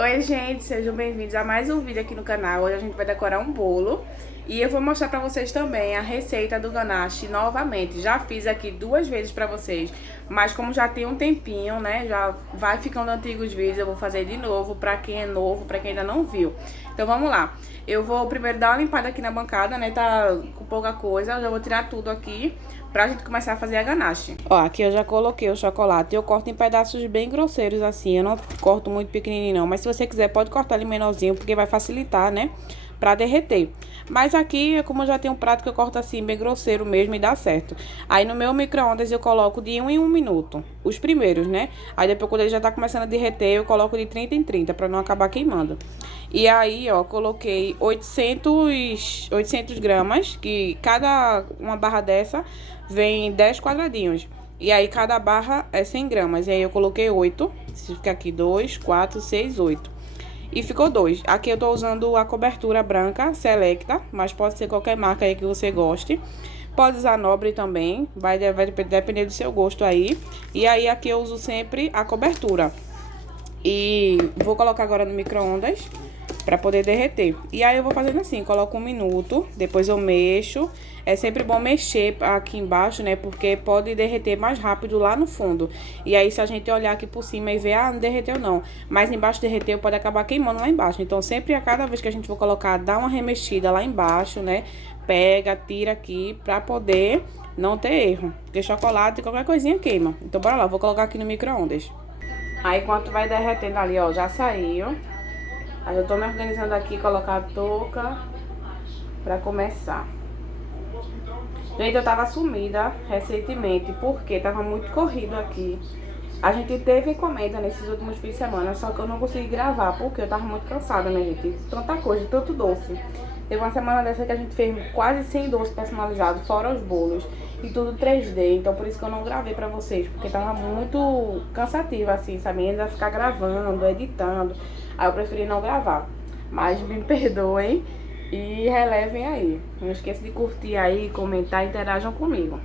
Oi, gente, sejam bem-vindos a mais um vídeo aqui no canal. Hoje a gente vai decorar um bolo e eu vou mostrar pra vocês também a receita do ganache novamente. Já fiz aqui 2 vezes pra vocês, mas como já tem um tempinho, né, já vai ficando antigo os vídeos, eu vou fazer de novo pra quem é novo, pra quem ainda não viu. Então vamos lá. Eu vou primeiro dar uma limpada aqui na bancada, né, tá com pouca coisa, eu já vou tirar tudo aqui pra gente começar a fazer a ganache. Ó, aqui eu já coloquei o chocolate. Eu corto em pedaços bem grosseiros assim. Eu não corto muito pequenininho não. Mas se você quiser pode cortar ele menorzinho, porque vai facilitar, né, pra derreter. Mas aqui, como eu já tenho um prato que eu corto assim bem grosseiro mesmo e dá certo. Aí no meu micro-ondas eu coloco de 1 em 1 minuto. Os primeiros, né. Aí depois quando ele já tá começando a derreter, eu coloco de 30 em 30 pra não acabar queimando. E aí, ó, coloquei 800 gramas, que cada uma barra dessa vem 10 quadradinhos. E aí, cada barra é 100 gramas. E aí, eu coloquei 8. Fica aqui 2, 4, 6, 8. E ficou 2. Aqui eu tô usando a cobertura branca Selecta, mas pode ser qualquer marca aí que você goste. Pode usar Nobre também, vai depender do seu gosto aí. E aí, aqui eu uso sempre a cobertura. E vou colocar agora no micro-ondas pra poder derreter. E aí eu vou fazendo assim, coloco 1 minuto, depois eu mexo. É sempre bom mexer aqui embaixo, né, porque pode derreter mais rápido lá no fundo. E aí se a gente olhar aqui por cima e ver, ah, não derreteu não, mas embaixo derreteu, pode acabar queimando lá embaixo. Então sempre a cada vez que a gente for colocar, dá uma remexida lá embaixo, né, pega, tira aqui pra poder não ter erro. Porque chocolate, qualquer coisinha queima. Então bora lá, vou colocar aqui no micro-ondas. Aí enquanto vai derretendo ali, ó, já saiu. Aí eu tô me organizando aqui, colocar a touca pra começar. Gente, eu tava sumida recentemente, porque tava muito corrido aqui. A gente teve encomenda nesses últimos fins de semana, só que eu não consegui gravar, porque eu tava muito cansada, né, gente? Tanta coisa, tanto doce. Teve uma semana dessa que a gente fez quase 100 doces personalizados, fora os bolos. E tudo 3D, então por isso que eu não gravei pra vocês, porque tava muito cansativo, assim, sabe? Ainda ficar gravando, editando. Aí eu preferi não gravar. Mas me perdoem e relevem aí. Não esqueça de curtir aí, comentar e interajam comigo.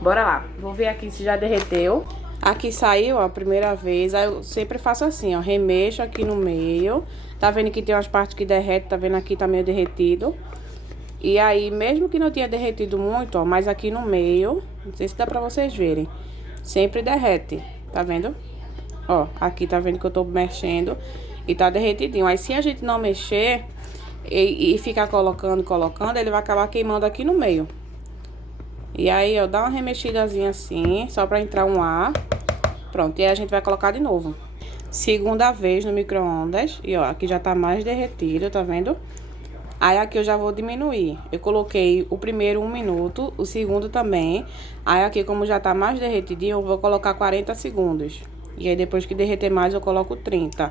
Bora lá. Vou ver aqui se já derreteu. Aqui saiu, ó, a primeira vez. Aí eu sempre faço assim, ó. Remexo aqui no meio. Tá vendo que tem umas partes que derrete, tá vendo aqui tá meio derretido. E aí, mesmo que não tenha derretido muito, ó, mas aqui no meio, não sei se dá pra vocês verem, sempre derrete, tá vendo? Ó, aqui tá vendo que eu tô mexendo e tá derretidinho. Aí se a gente não mexer e ficar colocando, ele vai acabar queimando aqui no meio. E aí, ó, dá uma remexidazinha assim, só pra entrar um ar. Pronto, e aí a gente vai colocar de novo. Segunda vez no micro-ondas. E ó, aqui já tá mais derretido, tá vendo? Aí aqui eu já vou diminuir. Eu coloquei o primeiro 1 minuto, o segundo também. Aí aqui como já tá mais derretidinho, eu vou colocar 40 segundos. E aí depois que derreter mais eu coloco 30.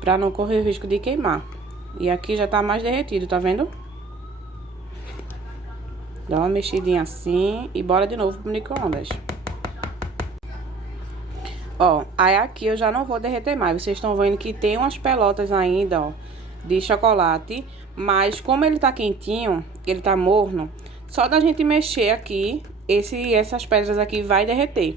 Pra não correr o risco de queimar. E aqui já tá mais derretido, tá vendo? Dá uma mexidinha assim e bora de novo pro micro-ondas. Ó, aí aqui eu já não vou derreter mais. Vocês estão vendo que tem umas pelotas ainda, ó, de chocolate. Mas como ele tá quentinho, ele tá morno, só da gente mexer aqui, essas pedras aqui vai derreter.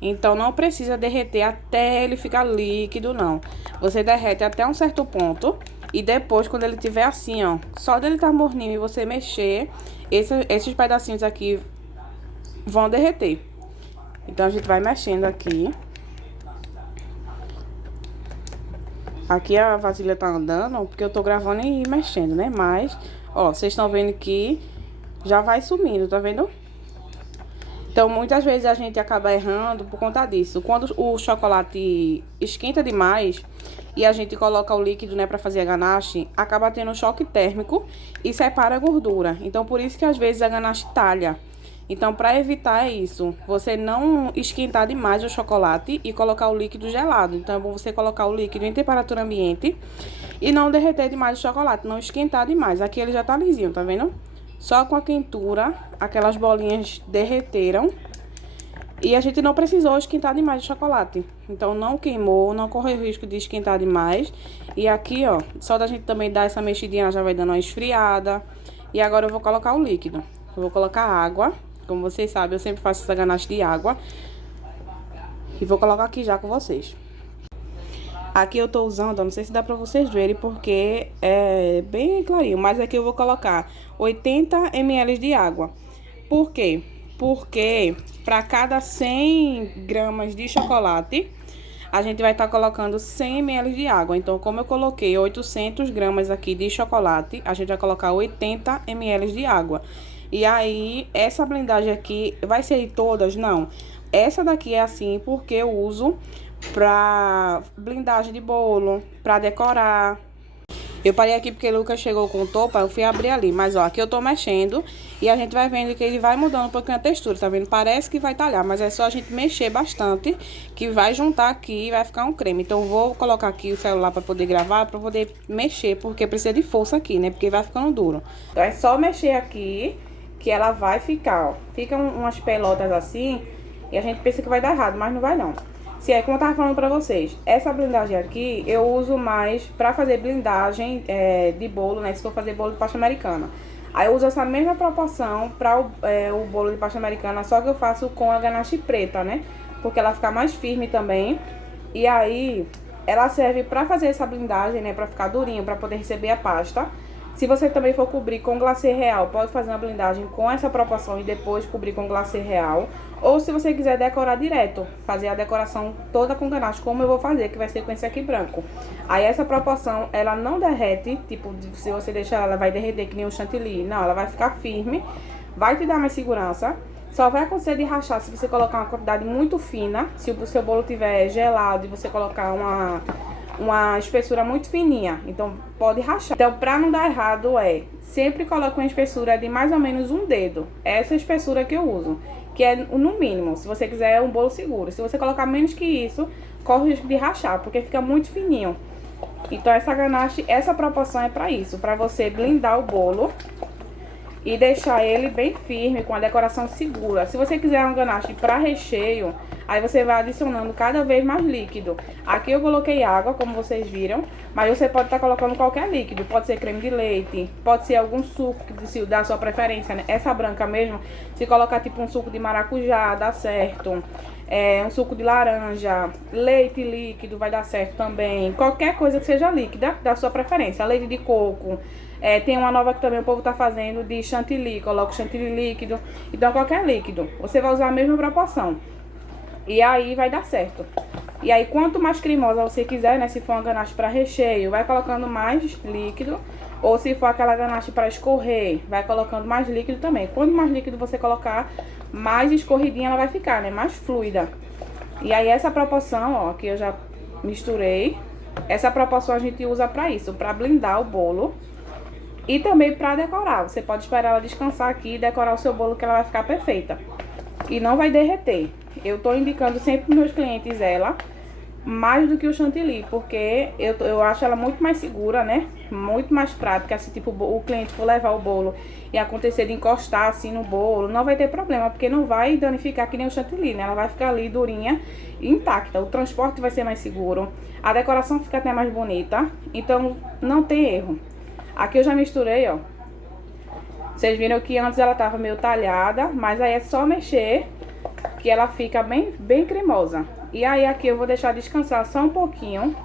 Então não precisa derreter até ele ficar líquido, não. Você derrete até um certo ponto e depois, quando ele tiver assim, ó, só dele tá morninho e você mexer, esses pedacinhos aqui vão derreter. Então a gente vai mexendo aqui. Aqui a vasilha tá andando, porque eu tô gravando e mexendo, né? Mas, ó, vocês estão vendo que já vai sumindo, tá vendo? Então, muitas vezes a gente acaba errando por conta disso. Quando o chocolate esquenta demais e a gente coloca o líquido, né, pra fazer a ganache, acaba tendo um choque térmico e separa a gordura. Então, por isso que às vezes a ganache talha. Então, para evitar isso, você não esquentar demais o chocolate e colocar o líquido gelado. Então, é bom você colocar o líquido em temperatura ambiente e não derreter demais o chocolate, não esquentar demais. Aqui ele já tá lisinho, tá vendo? Só com a quentura, aquelas bolinhas derreteram e a gente não precisou esquentar demais o chocolate. Então, não queimou, não correu risco de esquentar demais. E aqui, ó, só da gente também dar essa mexidinha, ela já vai dando uma esfriada. E agora eu vou colocar o líquido. Eu vou colocar água. Como vocês sabem, eu sempre faço essa ganache de água. E vou colocar aqui já com vocês. Aqui eu tô usando, não sei se dá pra vocês verem, porque é bem clarinho, mas aqui eu vou colocar 80 ml de água. Por quê? Porque para cada 100 gramas de chocolate, a gente vai estar colocando 100 ml de água. Então, como eu coloquei 800 gramas aqui de chocolate, a gente vai colocar 80 ml de água. E aí, essa blendagem aqui, vai ser todas? Não. Essa daqui é assim porque eu uso pra blindagem de bolo, pra decorar. Eu parei aqui porque o Lucas chegou com o topa, eu fui abrir ali. Mas, ó, aqui eu tô mexendo e a gente vai vendo que ele vai mudando um pouquinho a textura, tá vendo? Parece que vai talhar, mas é só a gente mexer bastante, que vai juntar aqui e vai ficar um creme. Então, eu vou colocar aqui o celular pra poder gravar, pra poder mexer, porque precisa de força aqui, né? Porque vai ficando duro. Então, é só mexer aqui que ela vai ficar, ó. Ficam umas pelotas assim e a gente pensa que vai dar errado, mas não vai não. Se é como eu tava falando pra vocês, essa blindagem aqui eu uso mais pra fazer blindagem de bolo, né? Se for fazer bolo de pasta americana. Aí eu uso essa mesma proporção pra o bolo de pasta americana, só que eu faço com a ganache preta, né? Porque ela fica mais firme também. E aí ela serve pra fazer essa blindagem, né? Pra ficar durinho, pra poder receber a pasta. Se você também for cobrir com glacê real, pode fazer uma blindagem com essa proporção e depois cobrir com glacê real. Ou se você quiser decorar direto, fazer a decoração toda com ganache, como eu vou fazer, que vai ser com esse aqui branco. Aí essa proporção, ela não derrete, tipo, se você deixar ela vai derreter que nem um chantilly. Não, ela vai ficar firme, vai te dar mais segurança. Só vai acontecer de rachar se você colocar uma quantidade muito fina. Se o seu bolo tiver gelado e você colocar uma espessura muito fininha, então pode rachar. Então, pra não dar errado, sempre coloque uma espessura de mais ou menos um dedo. Essa é a espessura que eu uso, que é no mínimo, se você quiser um bolo seguro. Se você colocar menos que isso, corre o risco de rachar, porque fica muito fininho. Então, essa ganache, essa proporção é pra isso, pra você blindar o bolo e deixar ele bem firme, com a decoração segura. Se você quiser um ganache para recheio, aí você vai adicionando cada vez mais líquido. Aqui eu coloquei água, como vocês viram, mas você pode estar colocando qualquer líquido. Pode ser creme de leite, pode ser algum suco da sua preferência, né? Essa branca mesmo, se colocar tipo um suco de maracujá, dá certo. Um suco de laranja, leite líquido vai dar certo também. Qualquer coisa que seja líquida, da sua preferência. Leite de coco. Tem uma nova que também o povo tá fazendo de chantilly. Coloca o chantilly líquido. Então, qualquer líquido. Você vai usar a mesma proporção. E aí vai dar certo. E aí, quanto mais cremosa você quiser, né? Se for uma ganache para recheio, vai colocando mais líquido. Ou se for aquela ganache para escorrer, vai colocando mais líquido também. Quanto mais líquido você colocar, mais escorridinha ela vai ficar, né? Mais fluida. E aí, essa proporção, ó, que eu já misturei. Essa proporção a gente usa para isso, para blindar o bolo. E também para decorar. Você pode esperar ela descansar aqui e decorar o seu bolo, que ela vai ficar perfeita. E não vai derreter. Eu tô indicando sempre para meus clientes ela, mais do que o chantilly, porque eu acho ela muito mais segura, né? Muito mais prática. Se tipo o cliente for levar o bolo e acontecer de encostar assim no bolo, não vai ter problema, porque não vai danificar que nem o chantilly, né? Ela vai ficar ali durinha e intacta. O transporte vai ser mais seguro, a decoração fica até mais bonita, então não tem erro. Aqui eu já misturei, ó. Vocês viram que antes ela tava meio talhada, mas aí é só mexer que ela fica bem cremosa. E aí aqui eu vou deixar descansar só um pouquinho.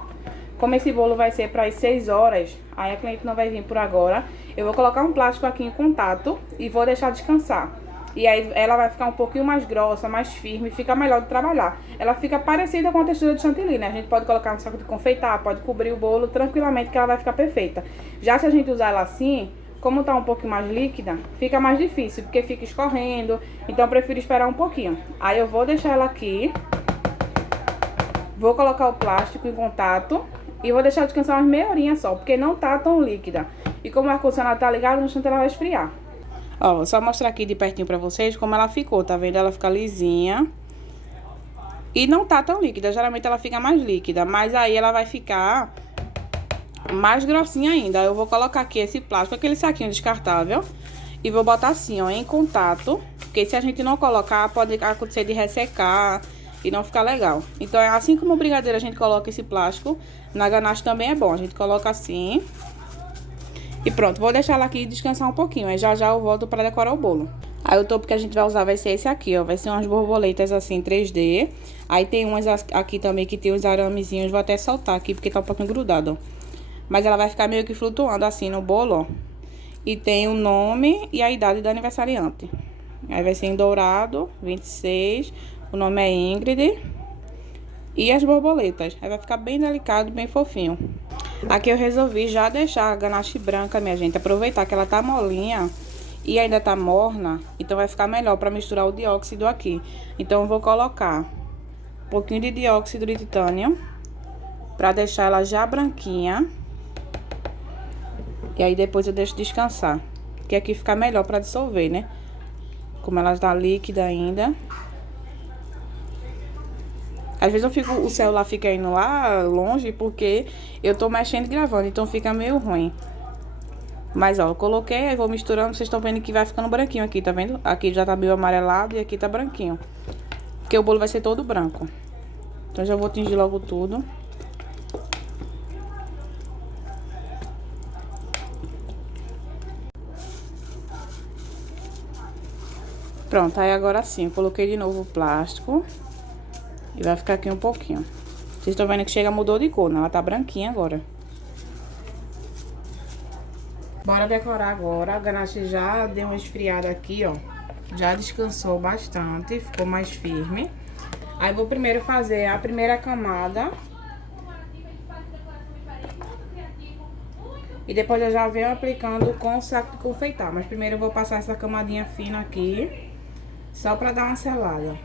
Como esse bolo vai ser para as 6 horas, aí a cliente não vai vir por agora. Eu vou colocar um plástico aqui em contato e vou deixar descansar. E aí ela vai ficar um pouquinho mais grossa, mais firme, fica melhor de trabalhar. Ela fica parecida com a textura de chantilly, né? A gente pode colocar no saco de confeitar, pode cobrir o bolo tranquilamente que ela vai ficar perfeita. Já se a gente usar ela assim, como tá um pouquinho mais líquida, fica mais difícil, porque fica escorrendo. Então eu prefiro esperar um pouquinho. Aí eu vou deixar ela aqui. Vou colocar o plástico em contato e vou deixar descansar umas meia horinha só, porque não tá tão líquida. E como o ar-condicionado tá ligado, no instante ela vai esfriar. Ó, vou só mostrar aqui de pertinho pra vocês como ela ficou, tá vendo? Ela fica lisinha. E não tá tão líquida, geralmente ela fica mais líquida, mas aí ela vai ficar mais grossinha ainda. Eu vou colocar aqui esse plástico, aquele saquinho descartável, e vou botar assim, ó, em contato, porque se a gente não colocar, pode acontecer de ressecar e não ficar legal. Então, é assim como o brigadeiro a gente coloca esse plástico, na ganache também é bom. A gente coloca assim. E pronto, vou deixar ela aqui descansar um pouquinho. Aí já eu volto pra decorar o bolo. Aí o topo que a gente vai usar vai ser esse aqui, ó. Vai ser umas borboletas assim, 3D. Aí tem umas aqui também que tem uns aramezinhos. Vou até soltar aqui porque tá um pouquinho grudado, ó. Mas ela vai ficar meio que flutuando assim no bolo, ó. E tem o nome e a idade do aniversariante. Aí vai ser em dourado, 26. O nome é Ingrid. E as borboletas. Aí vai ficar bem delicado, bem fofinho. Aqui eu resolvi já deixar a ganache branca, minha gente. Aproveitar que ela tá molinha e ainda tá morna. Então vai ficar melhor pra misturar o dióxido aqui. Então eu vou colocar um pouquinho de dióxido de titânio pra deixar ela já branquinha. E aí depois eu deixo descansar. Que aqui fica melhor pra dissolver, né? Como ela tá líquida ainda. Às vezes o celular fica indo lá longe porque eu tô mexendo e gravando, então fica meio ruim. Mas ó, eu coloquei, aí vou misturando, vocês estão vendo que vai ficando branquinho aqui, tá vendo? Aqui já tá meio amarelado e aqui tá branquinho. Porque o bolo vai ser todo branco. Então já vou tingir logo tudo. Pronto, aí agora sim, eu coloquei de novo o plástico. E vai ficar aqui um pouquinho. Vocês estão vendo que chega, mudou de cor, né? Ela tá branquinha agora. Bora decorar agora. A ganache já deu uma esfriada aqui, ó. Já descansou bastante, ficou mais firme. Aí vou primeiro fazer a primeira camada. E depois eu já venho aplicando com o saco de confeitar. Mas primeiro eu vou passar essa camadinha fina aqui, só pra dar uma selada.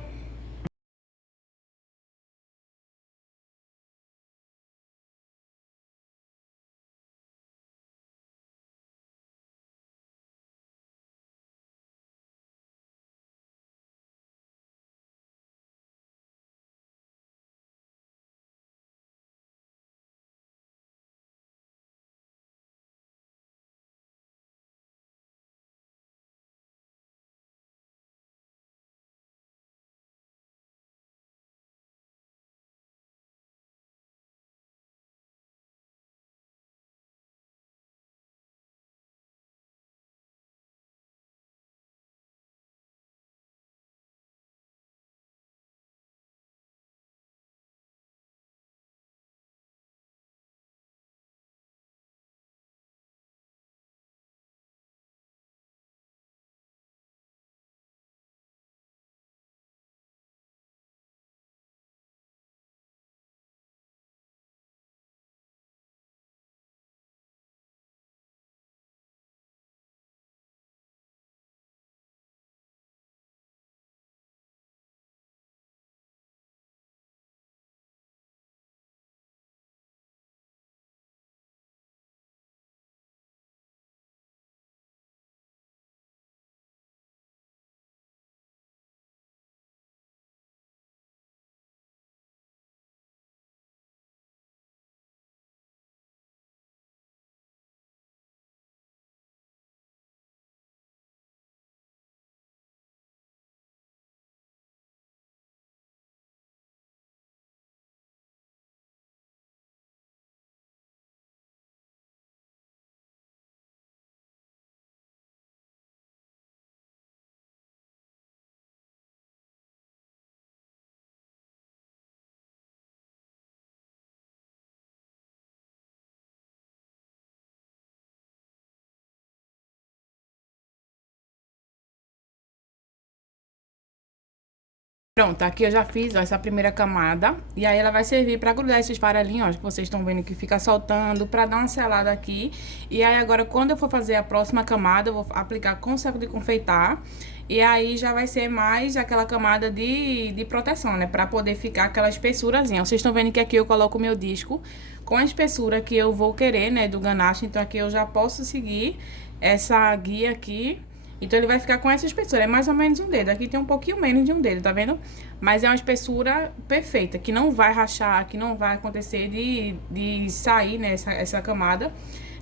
Pronto, aqui eu já fiz, ó, essa primeira camada. E aí ela vai servir pra grudar esses farelinhos, ó, que vocês estão vendo que fica soltando, pra dar uma selada aqui. E aí agora, quando eu for fazer a próxima camada, eu vou aplicar com saco de confeitar. E aí já vai ser mais aquela camada de proteção, né? Pra poder ficar aquela espessurazinha. Vocês estão vendo que aqui eu coloco o meu disco com a espessura que eu vou querer, né? Do ganache. Então aqui eu já posso seguir essa guia aqui. Então, ele vai ficar com essa espessura, é mais ou menos um dedo. Aqui tem um pouquinho menos de um dedo, tá vendo? Mas é uma espessura perfeita, que não vai rachar, que não vai acontecer de sair, né, essa camada,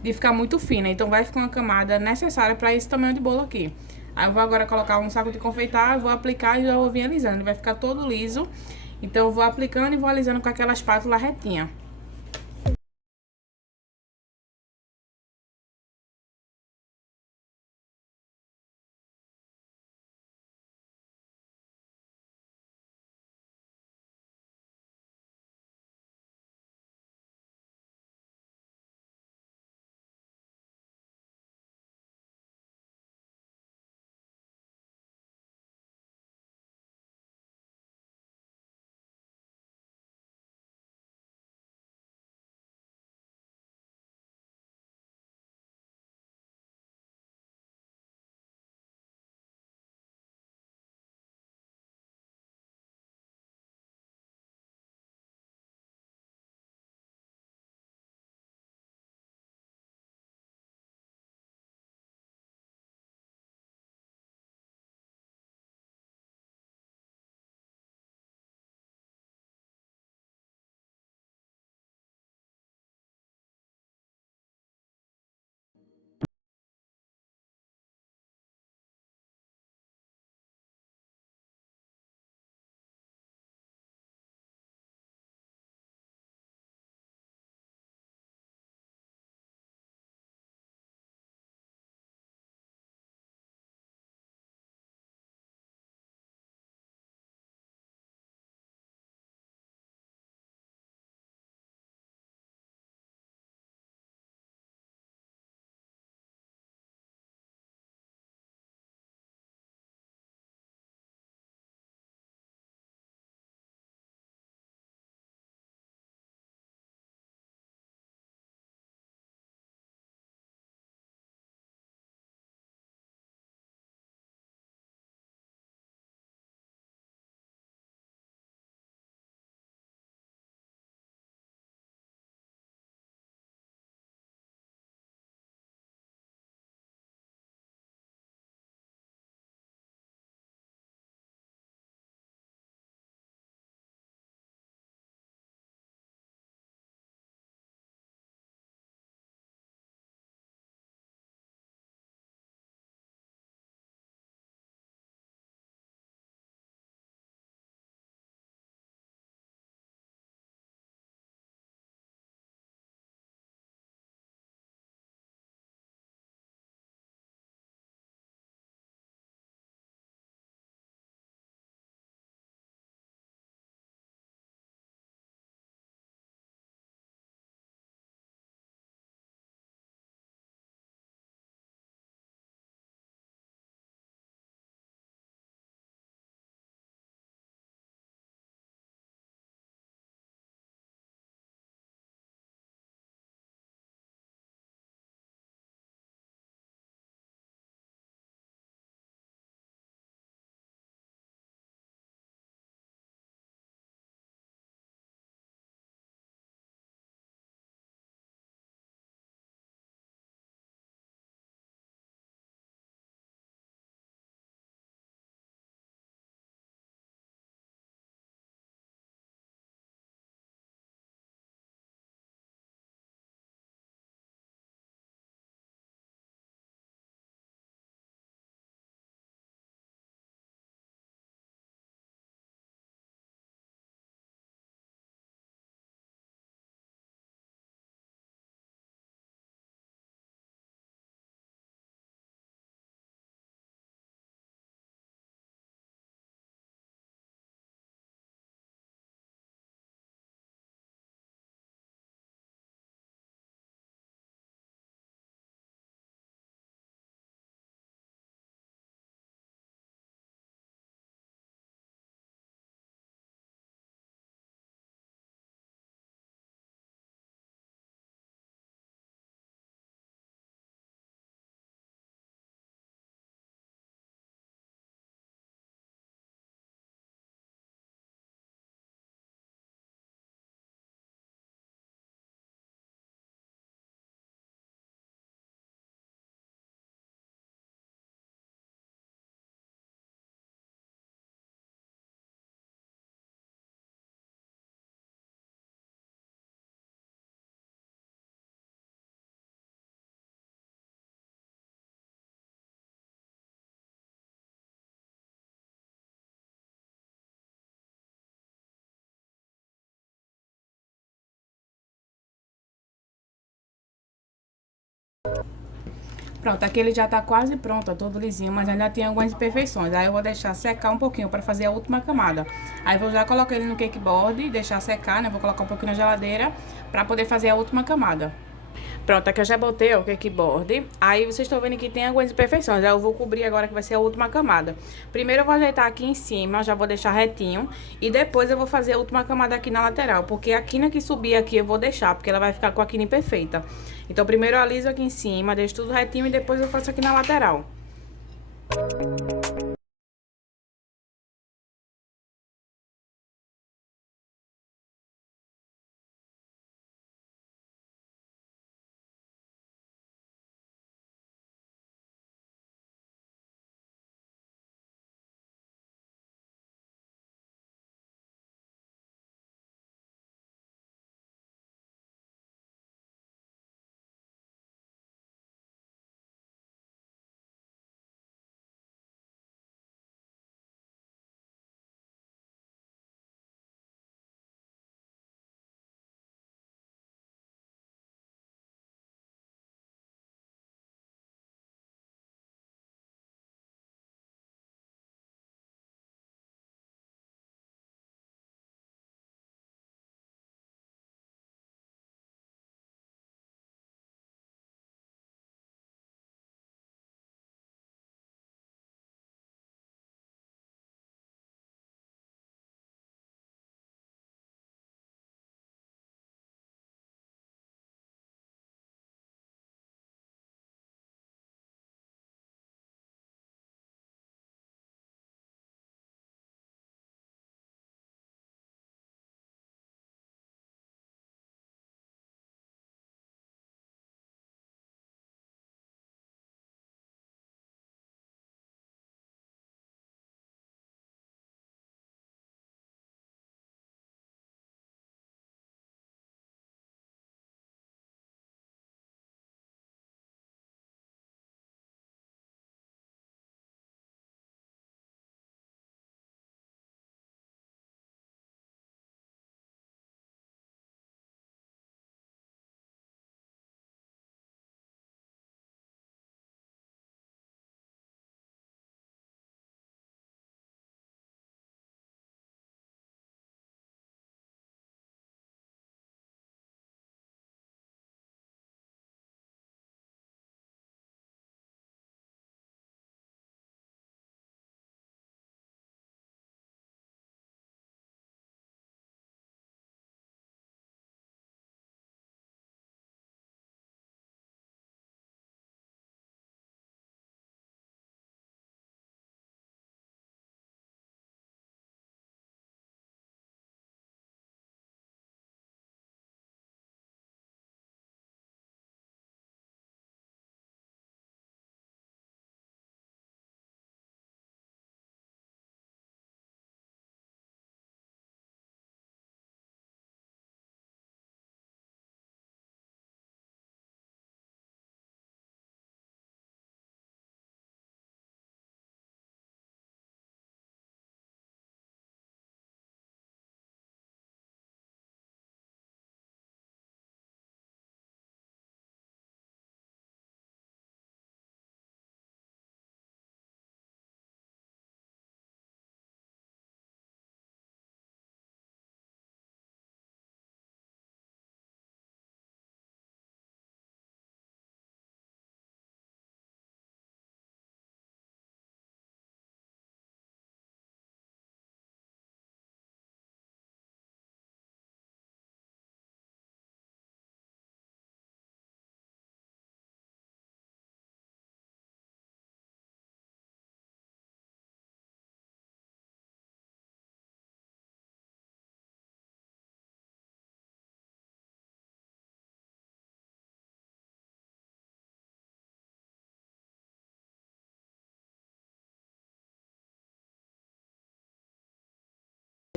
de ficar muito fina. Então, vai ficar uma camada necessária para esse tamanho de bolo aqui. Aí, eu vou agora colocar um saco de confeitar, vou aplicar e já vou vir alisando. Ele vai ficar todo liso. Então, eu vou aplicando e vou alisando com aquela espátula retinha. Pronto, aqui ele já tá quase pronto, ó, todo lisinho, mas ainda tem algumas imperfeições. Aí eu vou deixar secar um pouquinho pra fazer a última camada. Aí vou já colocar ele no cake board, deixar secar, né? Vou colocar um pouquinho na geladeira pra poder fazer a última camada. Pronto, aqui eu já botei ó, o cake board. Aí vocês estão vendo que tem algumas imperfeições. Aí eu vou cobrir agora que vai ser a última camada. Primeiro eu vou ajeitar aqui em cima, já vou deixar retinho. E depois eu vou fazer a última camada aqui na lateral. Porque a quina que subir aqui eu vou deixar, porque ela vai ficar com a quina imperfeita. Então primeiro eu aliso aqui em cima, deixo tudo retinho e depois eu faço aqui na lateral.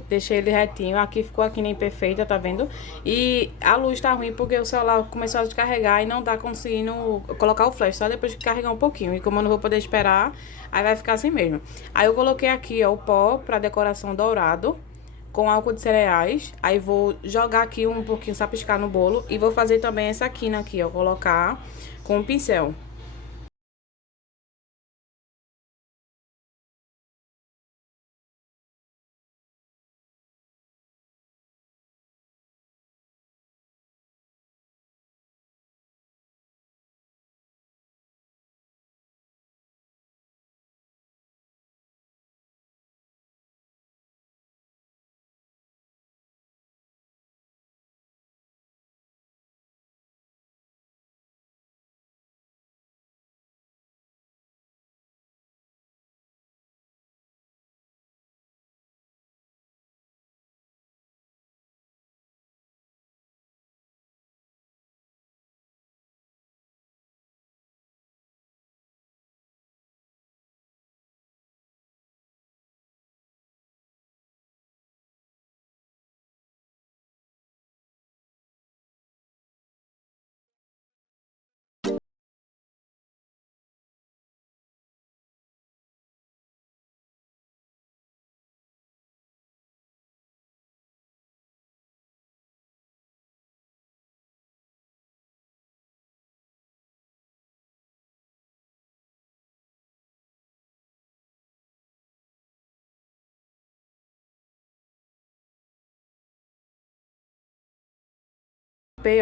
Deixei ele retinho, aqui ficou aqui nem perfeita, tá vendo? E a luz tá ruim porque o celular começou a descarregar e não tá conseguindo colocar o flash, só depois de carregar um pouquinho. E como eu não vou poder esperar, aí vai ficar assim mesmo. Aí eu coloquei aqui, ó, o pó pra decoração dourado com álcool de cereais. Aí vou jogar aqui um pouquinho, sapiscar no bolo. E vou fazer também essa quina aqui, ó, colocar com o pincel.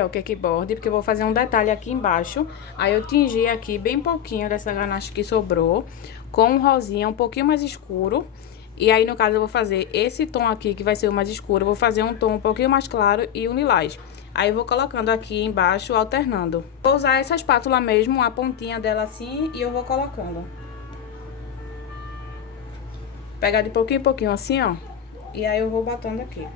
O cakeboard, porque eu vou fazer um detalhe aqui embaixo. Aí eu tingi aqui bem pouquinho dessa ganache que sobrou, com um rosinha um pouquinho mais escuro. E aí, no caso, eu vou fazer esse tom aqui, que vai ser o mais escuro. Eu vou fazer um tom um pouquinho mais claro e um lilás. Aí eu vou colocando aqui embaixo, alternando. Vou usar essa espátula mesmo, a pontinha dela assim, e eu vou colocando. Pegar de pouquinho em pouquinho assim, ó. E aí eu vou botando aqui.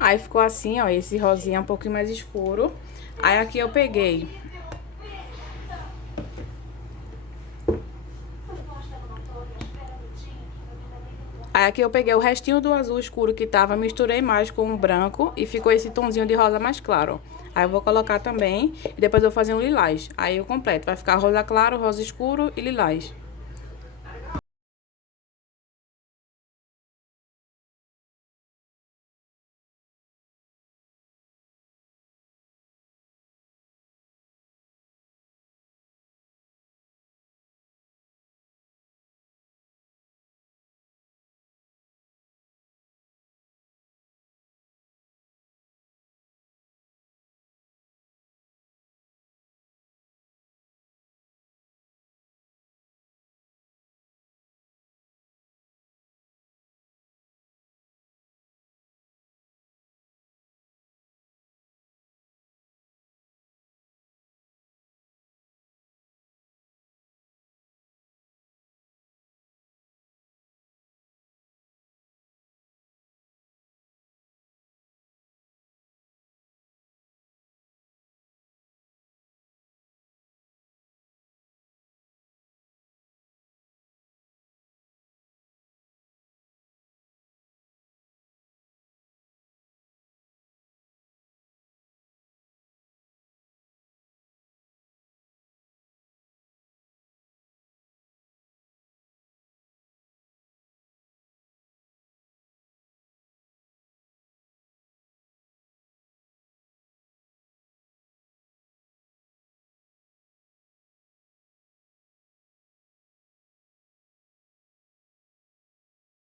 Aí ficou assim, ó, esse rosinha um pouquinho mais escuro. Aí aqui eu peguei... Aí aqui eu peguei o restinho do azul escuro que tava, misturei mais com o branco e ficou esse tomzinho de rosa mais claro. Aí eu vou colocar também e depois eu vou fazer um lilás. Aí eu completo, vai ficar rosa claro, rosa escuro e lilás.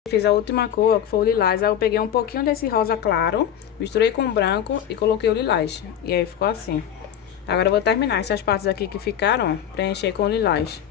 Fiz a última cor, que foi o lilás. Aí eu peguei um pouquinho desse rosa claro, misturei com o branco e coloquei o lilás. E aí ficou assim. Agora eu vou terminar essas partes aqui que ficaram, ó, preencher com o lilás.